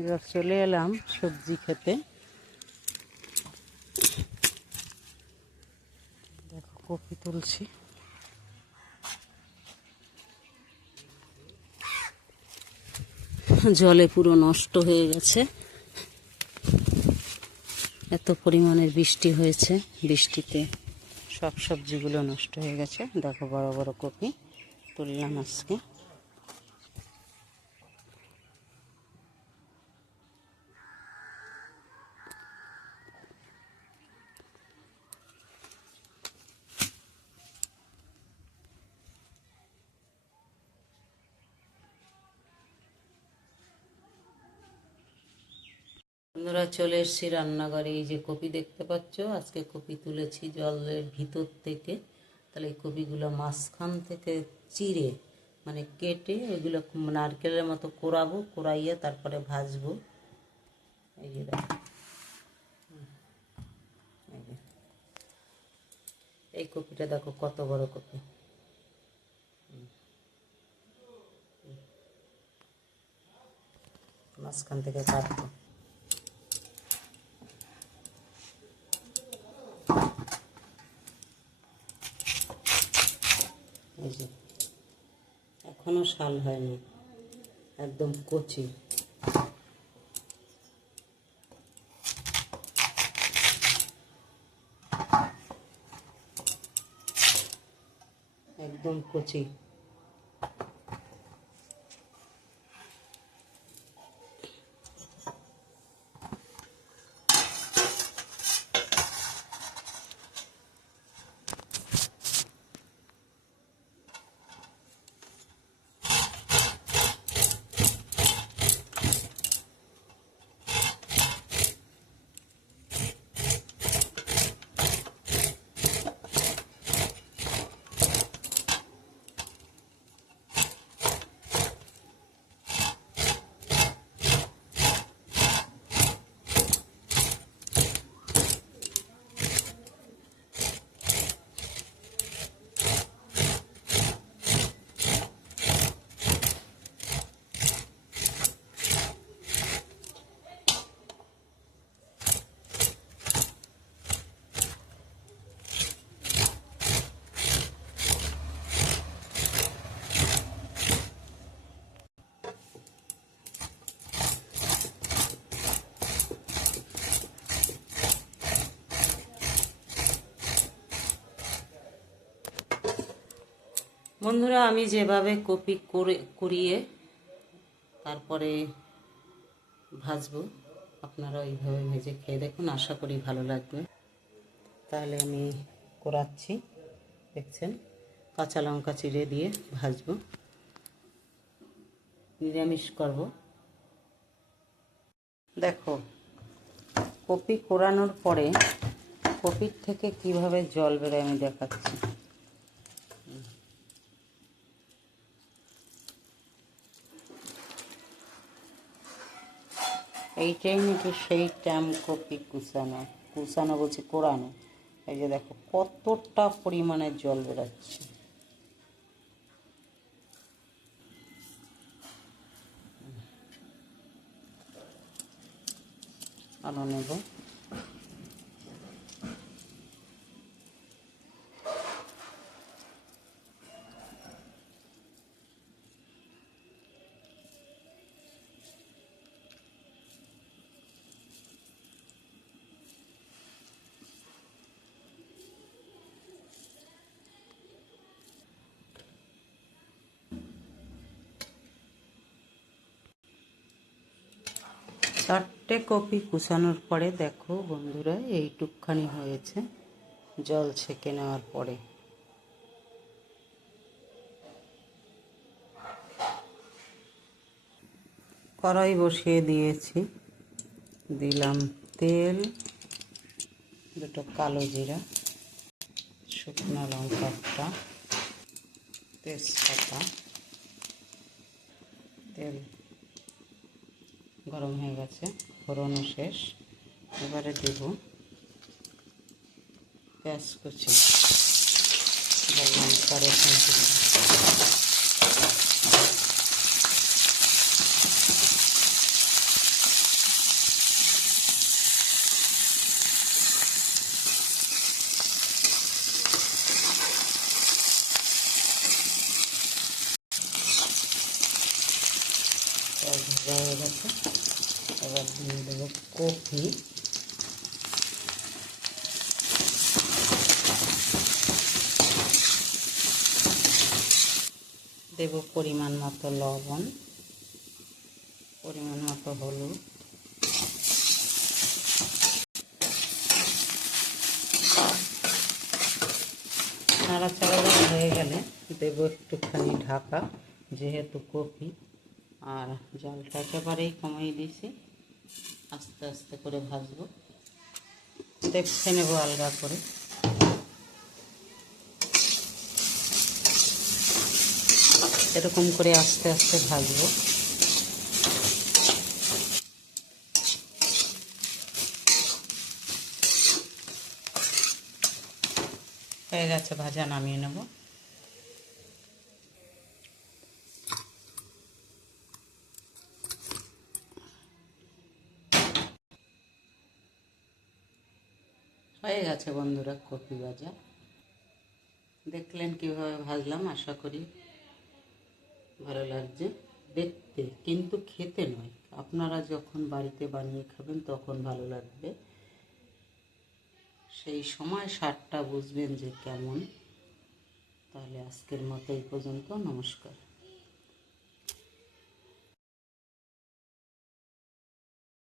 এবার চলে এলাম সবজি খেতে। দেখো কপি তুলছি। জলে পুরো নষ্ট হয়ে গেছে, এত পরিমাণের বৃষ্টি হয়েছে, বৃষ্টিতে সব সবজিগুলো নষ্ট হয়ে গেছে। দেখো বড় বড় কপি তুললাম আজকে। বন্ধুরা, চলে এসেছি রান্নাঘরে। এই যে কপি দেখতে পাচ্ছ, আজকে কপি তুলেছি জলের ভিতর থেকে। তাহলে এই কপিগুলো মাঝখান থেকে চিড়ে মানে কেটে এগুলো নারকেলের মতো কোরাবো, কোরাইয়ে তারপরে ভাজবো। এই যে দেখো, এই কপিটা দেখো কত বড় কপি। মাঝখান থেকে কাটবো। এই যে এখনো শাল হয়নি, একদম কচি। একদম কচি। বন্ধুরা, আমি যেভাবে কপি কুড়িয়ে তারপরে ভাজবো, আপনারা ওইভাবে ভেজে খেয়ে দেখুন, আশা করি ভালো লাগবে। তাহলে আমি কোরাচ্ছি, দেখছেন, কাঁচা লঙ্কা চিড়ে দিয়ে ভাজবো, নিরামিষ করব। দেখো কপি কোরানোর পরে কপির থেকে কিভাবে জল বেরোয় আমি দেখাচ্ছি। এইটাই নাকি সেই টাইম কপি কুচানো বলছি, কোরানো। এই যে দেখো কতটা পরিমাণে জল বেরোচ্ছে। আরও নেব। চারটে কপি কুচানোর পরে দেখো বন্ধুরা, এইটুকখানি হয়েছে জল ছেঁকে নেওয়ার পরে। কড়াই বসিয়ে দিয়েছি, দিলাম তেল, দুটো কালো জিরা, শুকনো লঙ্কা একটা, তেজপাতা। তেল গরম হয়ে গেছে, ফোড়নও শেষ। এবারে দেব পেঁয়াজ কুচি, লঙ্কা, রসুন কুচি। ভাজা হয়ে গেছে। এবার দিয়ে দেবো কপি, দেব পরিমাণ মতো লবণ, পরিমাণ মতো হলুদ, নাড়াচাড়া হয়ে গেলে দেব একটুখানি ঢাকা, যেহেতু কপি। আর জলটা একেবারেই কমিয়ে দিয়েছি, আস্তে আস্তে করে ভাজবো, দেখে নেব আলগা করে। এরকম করে আস্তে আস্তে ভাজবো। হয়ে গেছে ভাজা, নামিয়ে নেব। হয়ে গেছে বন্ধুরা কপি ভাজা। দেখলেন কীভাবে ভাজলাম, আশা করি ভালো লাগছে দেখতে, কিন্তু খেতে নয়। আপনারা যখন বাড়িতে বানিয়ে খাবেন তখন ভালো লাগবে, সেই সময় স্বাদটা বুঝবেন যে কেমন। তাহলে আজকের মতো এই পর্যন্ত, নমস্কার।